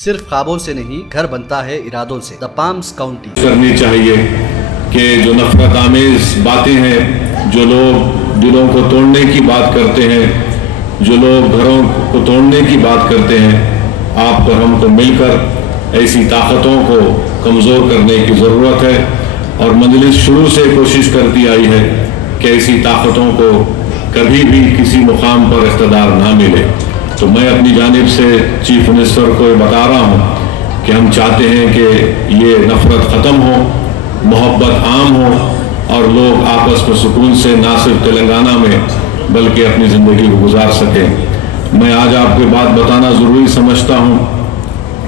صرف خوابوں سے نہیں، گھر بنتا ہے ارادوں سے۔ دا پامس کاؤنٹی کرنی چاہیے کہ جو نفرت آمیز باتیں ہیں، جو لوگ دلوں کو توڑنے کی بات کرتے ہیں، جو لوگ گھروں کو توڑنے کی بات کرتے ہیں، آپ اور ہم کو مل کر ایسی طاقتوں کو کمزور کرنے کی ضرورت ہے، اور مجلس شروع سے کوشش کرتی آئی ہے کہ ایسی طاقتوں کو کبھی بھی کسی مقام پر اقتدار نہ ملے۔ تو میں اپنی جانب سے چیف منسٹر کو یہ بتا رہا ہوں کہ ہم چاہتے ہیں کہ یہ نفرت ختم ہو، محبت عام ہو، اور لوگ آپس میں سکون سے نہ صرف تلنگانہ میں بلکہ اپنی زندگی کو گزار سکیں۔ میں آج آپ کو بات بتانا ضروری سمجھتا ہوں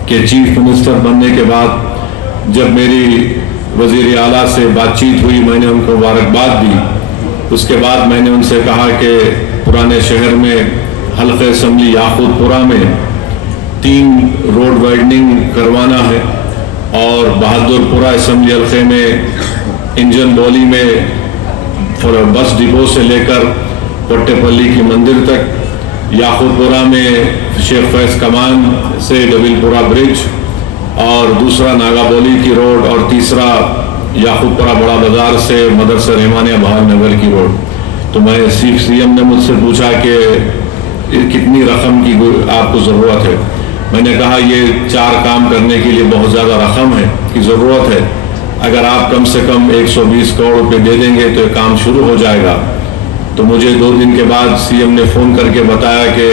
کہ چیف منسٹر بننے کے بعد جب میری وزیر اعلیٰ سے بات چیت ہوئی، میں نے ان کو مبارکباد دی۔ اس کے بعد میں نے ان سے کہا کہ پرانے شہر میں حلقہ اسمبلی یاقوت پورہ میں 3 روڈ وائڈننگ کروانا ہے، اور بہادر پورہ اسمبلی حلقے میں انجن بولی میں بس ڈپو سے لے کر پٹے پلی کی مندر تک، یاقوت پورہ میں شیخ فیض کمان سے ڈبل پورہ برج، اور دوسرا ناگا بولی کی روڈ، اور تیسرا یاقوت پورہ بڑا بازار سے مدرسہ رحمانیہ بہار نگر کی روڈ۔ تو میں سی ایم نے مجھ سے پوچھا کہ کتنی رقم کی آپ کو ضرورت ہے؟ میں نے کہا یہ 4 کام کرنے کے لیے بہت زیادہ رقم ہے کی ضرورت ہے، اگر آپ کم سے کم 120 کروڑ روپے دے دیں گے تو یہ کام شروع ہو جائے گا۔ تو مجھے 2 دن کے بعد سی ایم نے فون کر کے بتایا کہ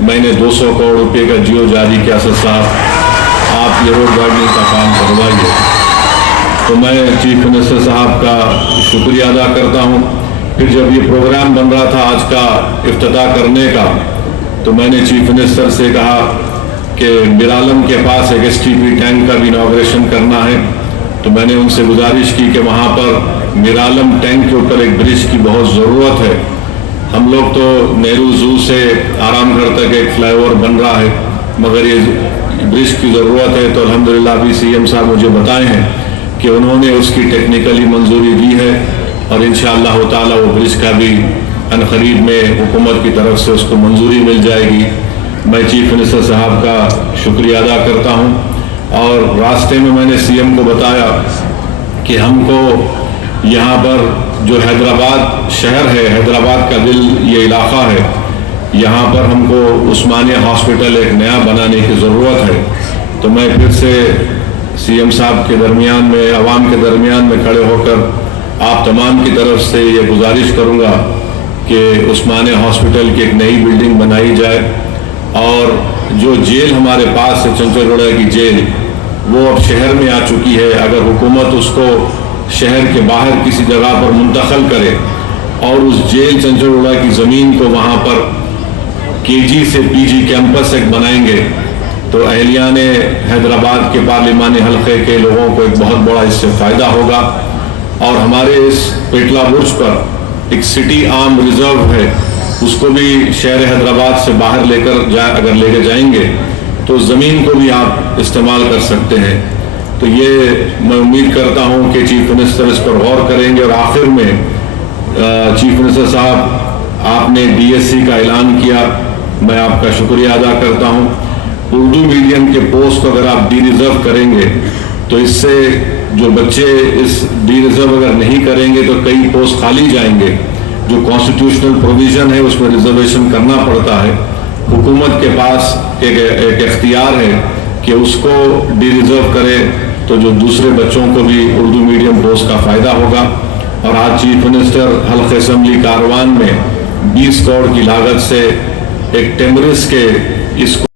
میں نے 200 کروڑ روپے کا جیو جاری کیا، اسد صاحب آپ یہ روڈ وائڈنگ کا کام کروائیے۔ تو میں چیف منسٹر صاحب کا شکریہ ادا کرتا ہوں۔ پھر جب یہ پروگرام بن رہا تھا آج کا افتتاح کرنے کا، تو میں نے چیف منسٹر سے کہا کہ میرالم کے پاس ایک ایس ٹی پی ٹینک کا بھی انوگریشن کرنا ہے۔ تو میں نے ان سے گزارش کی کہ وہاں پر میرالم ٹینک کے اوپر ایک برج کی بہت ضرورت ہے۔ ہم لوگ تو نہرو زو سے آرام گھر تک ایک فلائی اوور بن رہا ہے، مگر یہ برج کی ضرورت ہے۔ تو الحمدللہ ابھی سی ایم صاحب مجھے بتائے ہیں کہ انہوں نے اس کی ٹیکنیکلی منظوری دی ہے، اور انشاءاللہ تعالی وہ برج کا بھی عنقریب میں حکومت کی طرف سے اس کو منظوری مل جائے گی۔ میں چیف منسٹر صاحب کا شکریہ ادا کرتا ہوں، اور راستے میں نے سی ایم کو بتایا کہ ہم کو یہاں پر جو حیدرآباد شہر ہے، حیدرآباد کا دل یہ علاقہ ہے، یہاں پر ہم کو عثمانیہ ہاسپٹل ایک نیا بنانے کی ضرورت ہے۔ تو میں پھر سے سی ایم صاحب کے درمیان میں، عوام کے درمیان میں کھڑے ہو کر آپ تمام کی طرف سے یہ گزارش کروں گا کہ عثمانیہ ہاسپٹل کی ایک نئی بلڈنگ بنائی جائے، اور جو جیل ہمارے پاس ہے چنچل کی جیل، وہ اب شہر میں آ چکی ہے۔ اگر حکومت اس کو شہر کے باہر کسی جگہ پر منتقل کرے، اور اس جیل چنچل کی زمین کو وہاں پر KG سے PG کیمپس ایک بنائیں گے، تو اہلیان حیدرآباد کے پارلیمانی حلقے کے لوگوں کو ایک بہت بڑا اس سے فائدہ ہوگا۔ اور ہمارے اس پیٹلا برج پر ایک سٹی آرم ریزرو ہے، اس کو بھی شہر حیدرآباد سے باہر لے کر اگر لے کے جائیں گے تو زمین کو بھی آپ استعمال کر سکتے ہیں۔ تو یہ میں امید کرتا ہوں کہ چیف منسٹر اس پر غور کریں گے۔ اور آخر میں چیف منسٹر صاحب، آپ نے DSC کا اعلان کیا، میں آپ کا شکریہ ادا کرتا ہوں۔ اردو میڈیم کے پوسٹ اگر آپ ڈی ریزرو کریں گے تو اس سے جو بچے اس ڈی ریزرو اگر نہیں کریں گے تو کئی پوسٹ خالی جائیں گے۔ جو کانسٹیٹیوشنل پروویژن ہے اس میں ریزرویشن کرنا پڑتا ہے، حکومت کے پاس ایک اختیار ہے کہ اس کو ڈی ریزرو کرے، تو جو دوسرے بچوں کو بھی اردو میڈیم پوسٹ کا فائدہ ہوگا۔ اور آج چیف منسٹر حلقہ اسمبلی کاروان میں 20 کروڑ کی لاگت سے ایک ٹیمرس کے اس